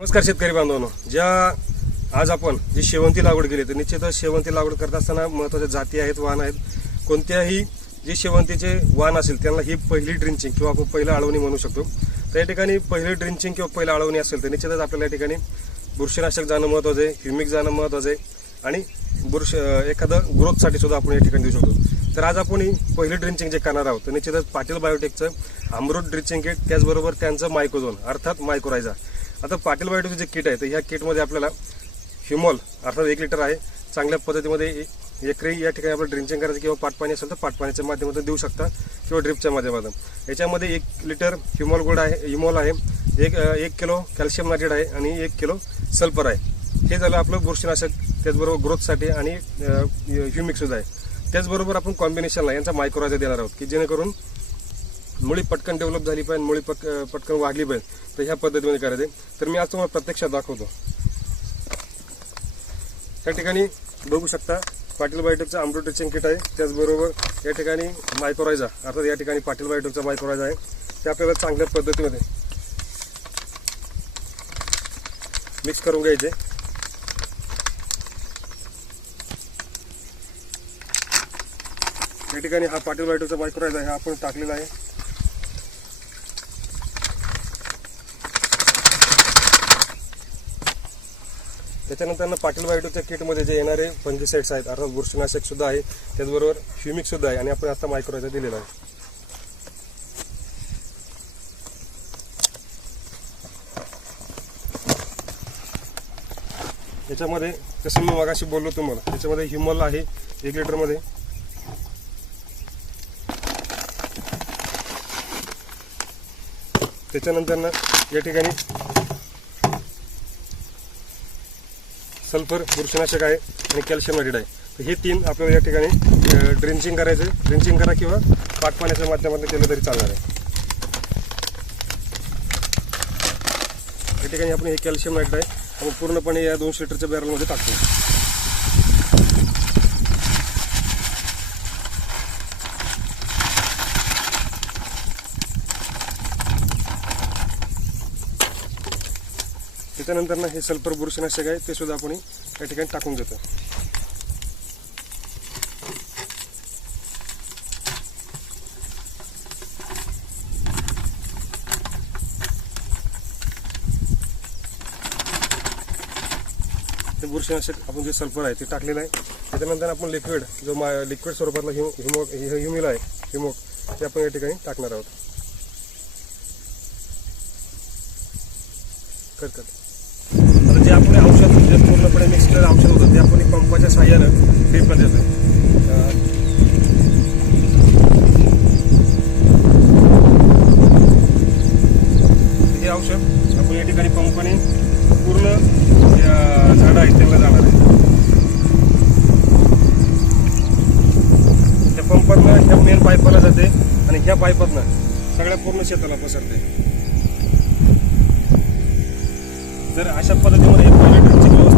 नमस्कार शेतकरी बांधवांनो. ज्या आज आपण जी शेवंती लागवड केली तर निश्चितच शेवंती लागवड करत असताना महत्त्वाच्या जाती आहेत वाहन आहेत. कोणत्याही जे शेवंतीचे वाहन असेल त्यांना ही पहिली ड्रिंचिंग किंवा आपण पहिलं आळवणी म्हणू शकतो. तर या ठिकाणी पहिली ड्रिंचिंग किंवा पहिलं आळवणी असेल तर निश्चितच आपल्याला या ठिकाणी बुरशीनाशक जाणं महत्वाचं आहे ह्युमिक जाणं महत्वाचं आहे आणि बुरश एखादं ग्रोथसाठी सुद्धा आपण या ठिकाणी देऊ शकतो. तर आज आपण ही पहिली ड्रिंचिंग जे करणार आहोत तर निश्चितच पाटील बायोटेकचं अमृत ड्रिंचिंग किट त्याचबरोबर त्यांचं मायकोझोन अर्थात मायकोरायझा आता पाटील बायोटेकचं जे किट आहे तर ह्या किटमध्ये आपल्याला ह्युमॉल अर्थात एक लिटर आहे. चांगल्या पद्धतीमध्ये एक एकरी या ठिकाणी आपलं ड्रिंचिंग करायचं किंवा पाटपाणी असेल तर पाटपाण्याच्या माध्यमातून देऊ शकता किंवा ड्रिपच्या माध्यमातून. याच्यामध्ये एक लिटर ह्युमॉल गोल्ड आहे ह्युमॉल आहे. एक एक किलो कॅल्शियम नायट्रेट आहे आणि एक किलो सल्फर आहे. हे झालं आपलं बुरशीनाशक त्याचबरोबर ग्रोथसाठी आणि ह्युमिक आहे. त्याचबरोबर आपण कॉम्बिनेशनला यांचा मायक्रोराजा देणार आहोत की जेणेकरून मुळी पटकन डेव्हलप झाली पाहिजे मुळी पट पटकन वाढली पाहिजे. तर ह्या पद्धतीमध्ये करायचे तर मी आज तुम्हाला प्रत्यक्षात दाखवतो. त्या ठिकाणी बघू शकता पाटील बायोटेकचं अमृत ड्रिचिंग किट आहे. त्याचबरोबर या ठिकाणी मायक्रोरायझा अर्थात या ठिकाणी पाटील बायोटेकचा मायक्रोरायझा आहे. ते आपल्याला चांगल्या पद्धतीमध्ये मिक्स करून घ्यायचे. या ठिकाणी हा पाटील बायोटेकचा मायक्रोरायझा आहे हा आपण टाकलेला आहे. त्याच्यानंतर पाटील बायोटेकच्या किटमध्ये जे येणारे फंजिसाइड्स आहेत अर्थात बुरशीनाशक सुद्धा आहे त्याचबरोबर ह्युमिक सुद्धा आहे आणि आपण आता मायक्रोचा दिलेला आहे. याच्यामध्ये जसं मी मगाशी बोललो तुम्हाला त्याच्यामध्ये हिमल आहे एक लिटरमध्ये. त्याच्यानंतर ना या ठिकाणी सल्फर बुरशीनाशक आहे आणि कॅल्शियम ॲडिड आहे. तर हे तीन आपल्याला या ठिकाणी ड्रिंचिंग करायचं ड्रिंचिंग करा किंवा पाटपाण्याच्या माध्यमातून केलं तरी चालणार आहे. या ठिकाणी आपण हे कॅल्शियम ॲडिड आहे. आपण पूर्णपणे या दोनशे लिटरच्या बॅरलमध्ये टाकतो. त्याच्यानंतर ना हे सल्फर बुरशीनाशक आहे ते सुद्धा आपण या ठिकाणी टाकून देतो. ते बुरशीनाशक आपण जे सल्फर आहे ते टाकलेलं आहे. त्याच्यानंतर आपण लिक्विड जो मा लिक्विड स्वरूपातला हिमोक ह्युमो ह्युमिल आहे हिमोक ते आपण या ठिकाणी टाकणार आहोत. कर कर आता जे आपण औषध जे पूर्णपणे औषध होतं. ते आपण पंपाच्या साह्यानं पेपर देतो हे औषध आपण या ठिकाणी पंपाने पूर्ण झाडं आहेत त्यांना जाणार आहे. त्या पंपातनं ह्या मेन पायपाला जाते आणि ह्या पायपातनं सगळ्या पूर्ण शेताला पसरते. तर अशा पद्धतीमध्ये पर्यटनची व्यवस्था